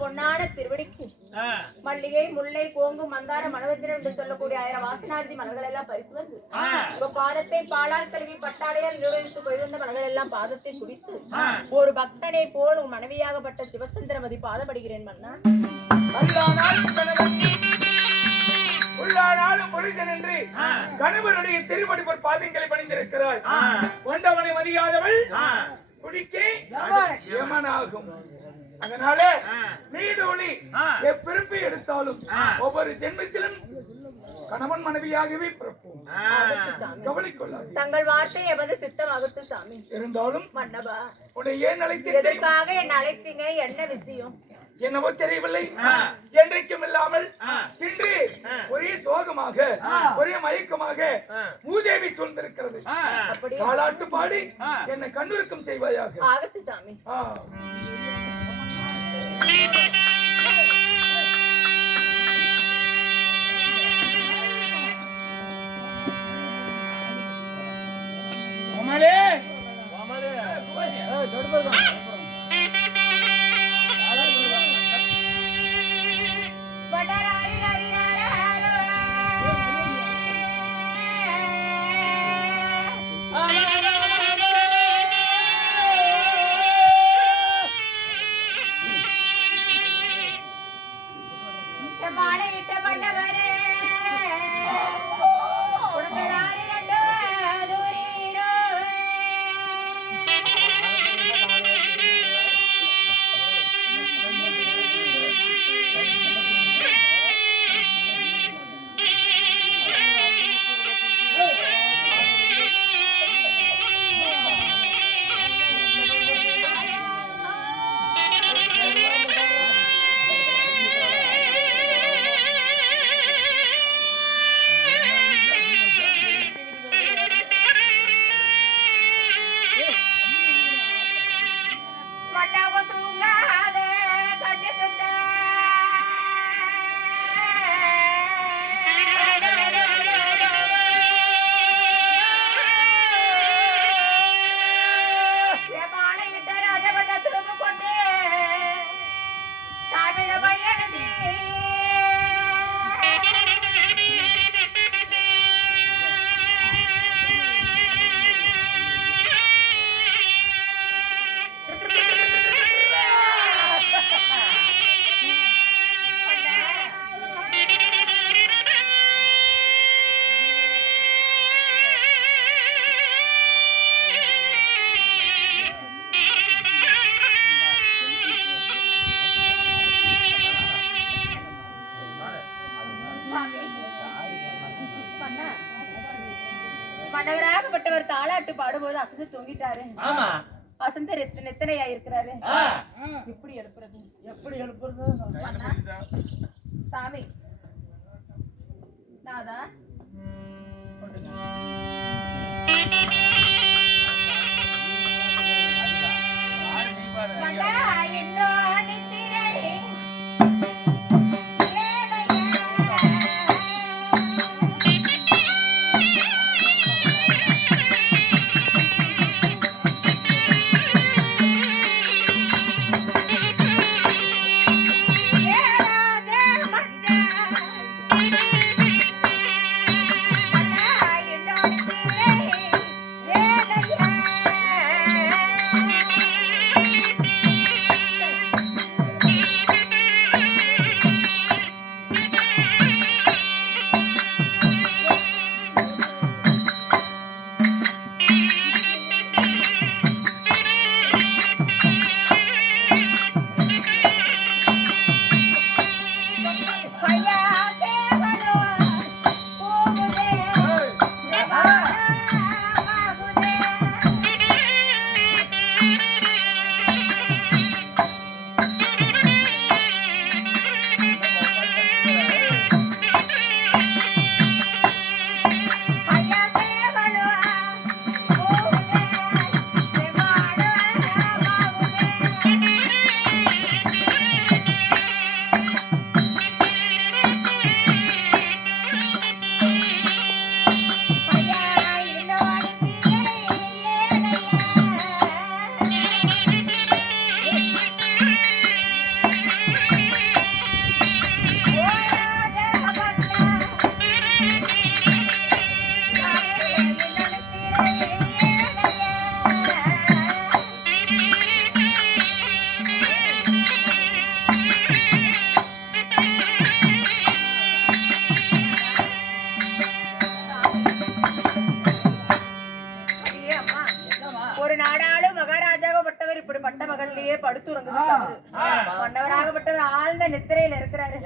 பொன்னான திருவடிக்கு மல்லிகை முல்லை கோங்கு மந்தார மனவத்திரம் என்று சொல்லக்கூடிய 1000 வாசனாதி மலர்கள் எல்லாம் பறித்து வந்து உங்க பாதத்தை பாலால் கழுவி பட்டாடையால் நிர்வகித்து கொய்வந்த மலர்கள் எல்லாம் பாதத்தை குடித்து ஒரு பக்தனை போல் உன் மனைவியாகப்பட்ட சிவச்சந்திரமதி பாதப்படுகிறேன் மன்னா. உள்ளானாலும் புரிதன் என்று கணவருடைய திருமணி ஒரு பாதங்களை பணிந்திருக்கிறாய். கொண்டவனை மதியாதவள் குடிக்கே யமனாகும். அதனால நீடோழி எப்பிறப்பை எடுத்தாலும் ஒவ்வொரு ஜென்மத்திலும் கணவன் மனைவியாகவே பிறப்போம். கவலைக்கொள்ளாது. தங்கள் வார்த்தை எமது சித்தமாகட்டு சாமி. இருந்தாலும் மன்னவா, உன்னை ஏன் அழைத்தீங்க? எதற்காக என்ன அழைத்தீங்க? என்ன விஷயம்? என்னவோ தெரியவில்லை. என்றைக்கும் இல்லாமல் இன்று ஒரே சோகமாக ஒரே மயக்கமாக மூதேவி சூழ்ந்திருக்கிறது. பாலாட்டு பாடி என்னை கண்ணுருக்கம் செய்வாயாக. ஆகட்டு சாமி. கோமலே மன்னவராகப்பட்டவர் தாலாட்டு பாடும்போது அசந்து தூங்கிட்டாரு. ஆமா. அசந்து நெத்தனையா இருக்கிறாரு. எப்படி எழுப்புறது? மன்னா, சாமி நாதா மன்னா, என்னோட நித்திரை மன்னவராகப்பட்டவர் ஆழ்ந்த நித்திரையில இருக்கிறாரு.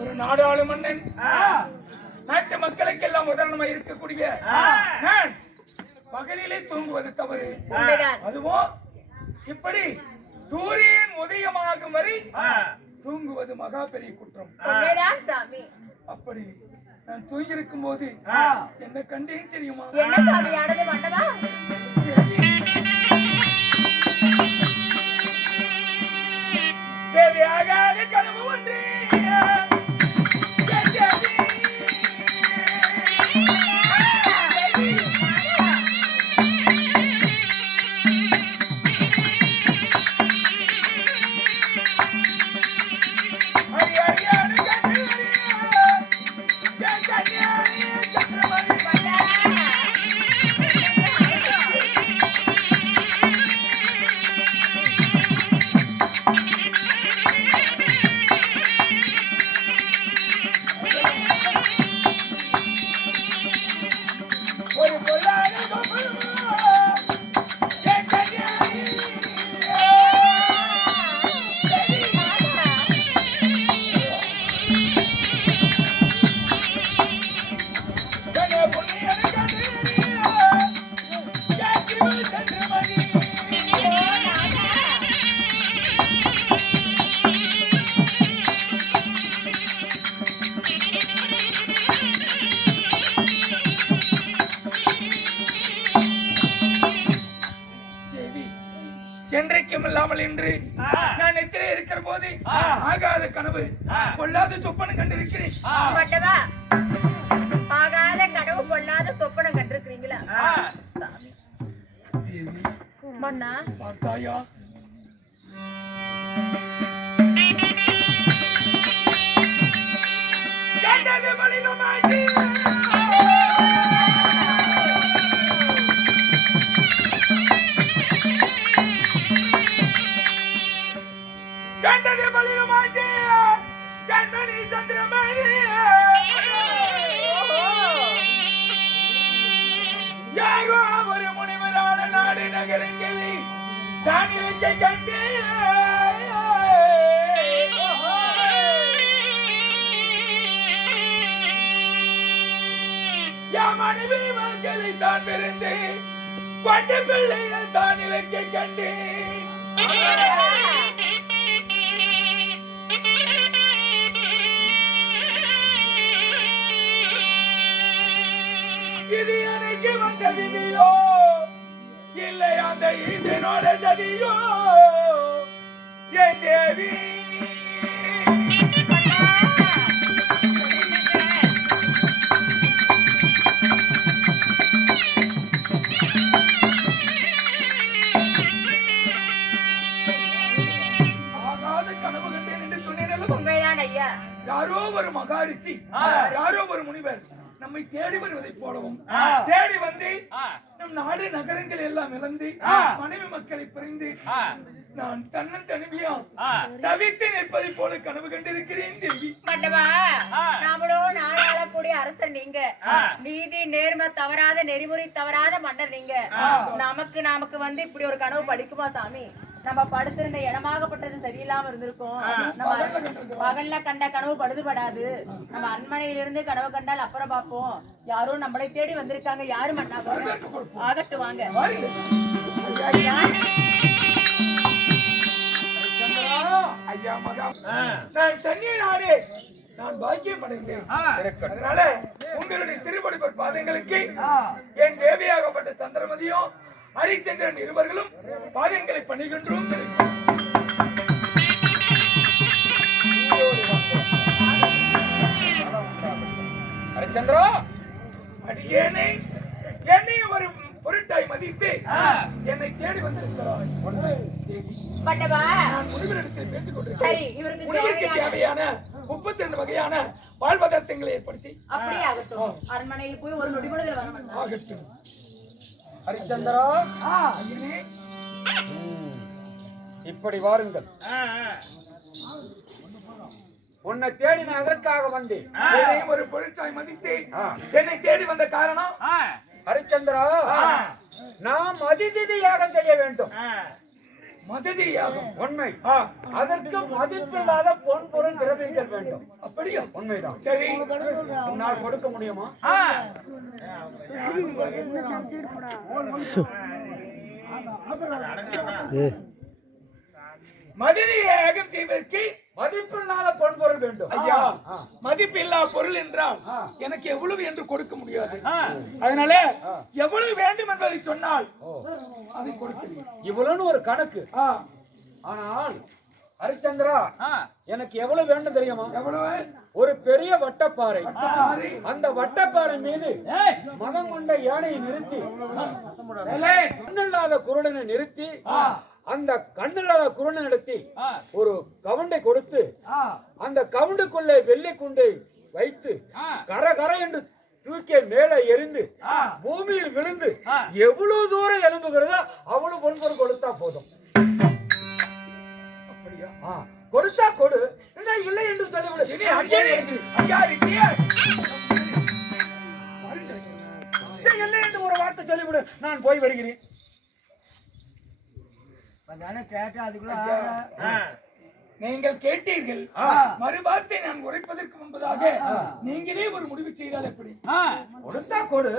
ஒரு நாடாளு மன்னன் நாட்டு மக்களுக்கெல்லாம் உதாரணமாக இருக்கக்கூடிய பகலிலே தூங்குவது தவறு. அதுவும் இப்படி சூரியன் உதயமாகும் வரை தூங்குவது மகா பெரிய குற்றம். அப்படி நான் தூங்கி இருக்கும் போது என்ன கண்டேன் தெரியுமா? தேவையாகாத கனவு ஒன்று என்றைக்கும் இல்லாமல் இன்று நான் எத்திரே இருக்கிற போது ஆகாத கனவு கொள்ளாத சொப்பனம் கண்டிருக்கிறேன். ஆகாத கனவு கொள்ளாத சொப்பனம் கண்டிருக்கிறீங்களா? மன்னா பார்த்தாயா? கண்டது மனிதமாகி கண்டது மனிதமாகி நகரங்களில் தானி வைக்க கண்டே மனைவி மக்களை தான் பிறந்து கொண்ட பிள்ளைகள் தான் இலக்கை கண்டேன். இது எனக்கு வந்த விதியோ இல்லை அந்த இதனோட சதியோ என் தேவி. யாரோ ஒரு மகாரிஷி யாரோ ஒரு முனிவர் நம்மை தேடி வருவதை போலவும் தேடி வந்து நம் நாடு நகரங்கள் எல்லாம் இழந்து மனைவி மக்களை பிரிந்து நான் தன்னன் தனிமையா தவித்து நிற்பதை போல கனவு கண்டிருக்கிறேன் தேவி. நாமளோ நாடாளக்கூடிய அரசர் நீங்க, நீதி நேர்மை தவறாத நெறிமுறை தவறாத மன்னர் நீங்க. நமக்கு வந்து இப்படி ஒரு கனவு படிக்குமா சாமி? நம்ம படுத்திருந்த இடமாகப்பட்டது சரியில்லாம இருந்திருக்கும். நம்ம பகல்ல கண்ட கனவு படுதுபடாது. நம்ம அரண்மனையிலிருந்து கனவு கண்டால் அப்புறம் பார்ப்போம். யாரோ நம்மளை தேடி வந்திருக்காங்க. யாரு மன்னா ஆகட்டு வாங்க. ஐயா மகா, நான் தண்ணீர் நாடு நான் பாக்கியம் அடைந்தேன். அதனால உங்களுடைய திருப்படிப்பர் பாதங்களுக்கு என் தேவியாகப்பட்ட சந்திரமதியும் ஹரிச்சந்திரன் இருவர்களும் பாதங்களை பணிகின்றோம். ஹரிச்சந்திரா, அடியேனை என்னை ஒரு பொருட்டாய் மதித்து என்னை தேடி வந்திருக்கிறாய். நான் முனிவரிடத்தில் பேசிக் கொண்டிருக்கிறேன். தேவையான 32 வகையான பால் பதார்த்தங்களை ஏற்படுத்தி அப்படியே ஆகட்டும். அரண்மனையில் போய் ஒரு நொடிபொழுதில் வரணும். ஆகட்டும். ஹரிச்சந்திரா, இப்படி வாருங்கள். உன்னை தேடி நான் எதற்காக வந்தேன்? ஒரு பொருட்டாய் மதித்து என்னை தேடி வந்த காரணம் ஹரிச்சந்திரா, நாம் அதிதிதி யாகம் செய்ய வேண்டும். மதிதி யாகம் உண்மை. அதற்கு மதிப்பில்லாத பொன் பொருள் திரவிக்க வேண்டும். அப்படியா? உண்மைதான். சரி, உன்னால் கொடுக்க முடியுமா? மதிதி யாகம் செய்வதற்கு மதிப்பில்லாத பொன் பொருள் வேண்டும். ஐயா, மதிப்பில்லா பொருள் என்றால் எனக்கு எவ்வளவு என்று கொடுக்க முடியாது. அதனால எவ்வளவு வேண்டும் என்பதை சொன்னால் அதை கொடுக்கிறேன். இவ்வளவு ஒரு கணக்கு. ஆனால் ஹரிச்சந்திரா, எனக்கு எவ்வளவு வேண்டும் தெரியுமா? எவ்வளவு? ஒரு பெரிய வட்டப்பாறை. அந்த வட்டப்பாறை மீது மதம் கொண்ட யானையை நிறுத்தி கண்ணில்லாத குருடனை நிறுத்தி அந்த கண்ணில்லாத குருடனை நடத்தி ஒரு கவுண்டை கொடுத்து அந்த கவுண்டுக்குள்ளே வெள்ளை குண்டை வைத்து கர கர என்று தூக்கி மேலே எரிந்து பூமியில் விழுந்து எவ்வளவு தூரம் எழும்புகிறதோ அவ்வளவு பொன்பொருள் கொடுத்தா போதும். அப்படியா? கொடுத்தா கொடு, இல்லை என்று சொல்லிவிடு. இல்லை என்று ஒரு வார்த்தை சொல்லிவிடு, நான் போய் வருகிறேன். நீங்கள் கேட்டீர்கள். மறுவார்த்தை நான் உரைப்பதற்கு முன்பதாக நீங்களே ஒரு முடிவு செய்தால் எப்படி? கொடுத்தா கொடு,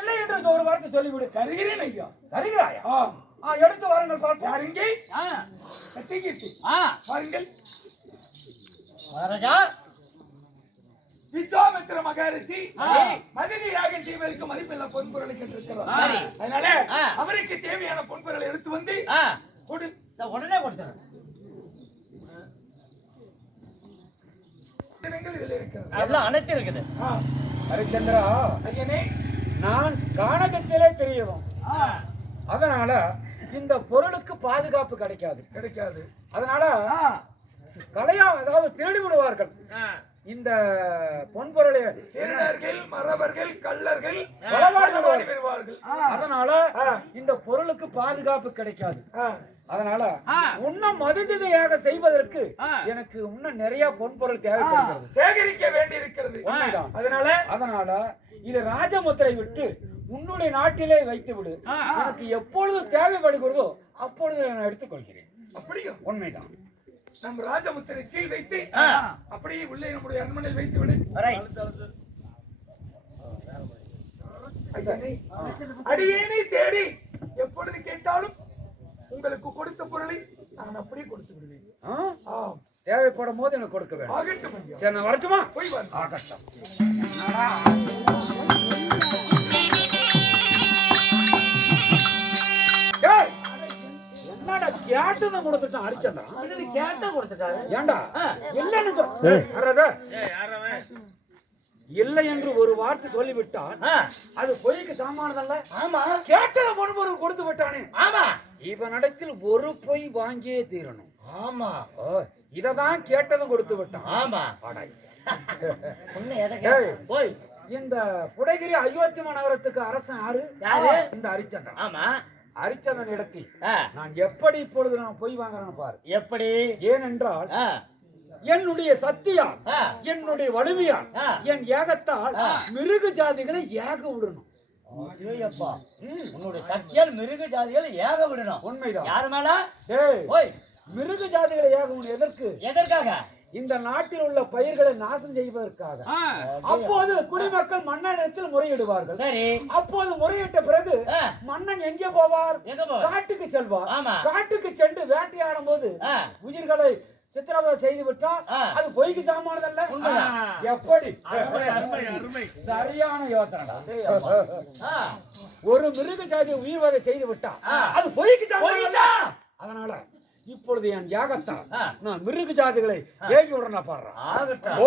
இல்லை என்று ஒரு வார்த்தை சொல்லிவிடு. தருகிறேன் ஐயா. தருகிறாயா? எடுத்து வாருங்கள் பார்ப்போம். வாருங்கள். மகாராஜா, விஸ்வாமித்திர மகரிஷி மதிதி யாகம் செய்வதற்கு மதிப்பில்ல பொன்பொருளை கேட்டிருக்கிறார். அதனால அவருக்கு தேவையான பொன்பொருளை எடுத்து வந்து கொடு. உடனே கொடுத்தேன். அனைத்து இருக்குது. ஹரிச்சந்திரா, நான் கானகத்திலே தெரியவும், அதனால இந்த பொருளுக்கு பாதுகாப்பு கிடைக்காது. அதனால கலையா அதாவது திருடி விடுவார்கள். இந்த பொன்பொருளை திருடர்கள், மறவர்கள், கள்ளர்கள் வருவார்கள். அதனால இந்த பொருளுக்கு பாதுகாப்பு கிடைக்காது. அதனால இன்னும் மதிதியாக செய்வதற்கு எனக்கு இன்னும் நிறைய பொன்பொருள் தேவைப்படுகிறது, சேகரிக்க வேண்டி இருக்கிறது. அதனால இது ராஜமுத்திரை விட்டு உன்னுடைய நாட்டிலே வைத்து விடு. எனக்கு எப்பொழுது தேவைப்படுகிறதோ அப்பொழுது நான் எடுத்துக்கொள்கிறேன். அப்படியோ? உண்மைதான். நம் ராஜமுத்திரை சீல் வைத்து அப்படியே உள்ளே நம்முடைய அரண்மனையில் வைத்து விடு. அடியேனை தேடி எப்பொழுது கேட்டாலும் உங்களுக்கு கொடுத்த பொருளை நான் அப்படியே கொடுத்து விடுவேன். தேவைப்படும் போது எனக்கு கொடுக்க வேண்டும். ஆகட்டும் ஐயா. சரி, நான் வரட்டுமா? போய் வா. ஆகட்டும். ஏய், என்னடா கேட்டதை கொடுத்துட்டான் அரிச்சந்திரன். கேட்ட கொடுத்துட்டாரு. ஏண்டா இல்லன்னு இல்லை என்று ஒரு வார்த்தை சொல்லிவிட்டான். அது பொய்க்கு சாமானதல்ல. ஆமா, கேட்டதை முன்பு கொடுத்து விட்டானே. ஆமா, இவனிடத்தில் ஒரு பொய் வாங்கியே தீரணும். ஆமா, இததான் கேட்டதும் கொடுத்து விட்டான். ஆமா. போய் இந்த புடகிரி அயோத்தி நகரத்துக்கு அரசன் யாரு? இந்த ஹரிச்சந்திரன். ஆமா, ஹரிச்சந்திரன் இடத்தில் நான் எப்படி இப்பொழுது நான் பொய் வாங்குறேன்னு பாரு. எப்படி? ஏனென்றால் என்னுடைய சத்தியால், என்னுடைய வலிமையால், என் ஏகத்தால் மிருக ஜாதிகளை ஏக விடணும். உன்னுடைய சத்தியால் மிருக ஜாதிகளை ஏக விடணும். உண்மைதான். யாரு மேல? மிருக ஜாதிகளை ஏக விடணும். எதற்கு? எதற்காக? இந்த நாட்டில் உள்ள பயிர்களை நாசம் செய்வதற்காக. அப்போது குடிமக்கள் மன்னனிடத்தில் முறையிடுவார்கள். சரி. அப்போது முறையிட்ட பிறகு மன்னன் எங்கே போவார்? காட்டுக்கு செல்வார். காட்டுக்கு சென்று வேட்டையாடும் போது உயிர்களை சித்திரவதை செய்து விட்டால் அது பொய்க்கு சாமானதல்ல. எப்படி? சரியான யோசனை. ஒரு மிருக ஜாதியை உயிர் வகை செய்து விட்டா அது பொய்க்கு சாமானதல்ல. அதனால இப்பொழுது என் யாகத்தால் நான் மிருக ஜாதிகளை ஏகி உடனே பாடுறேன். ஓ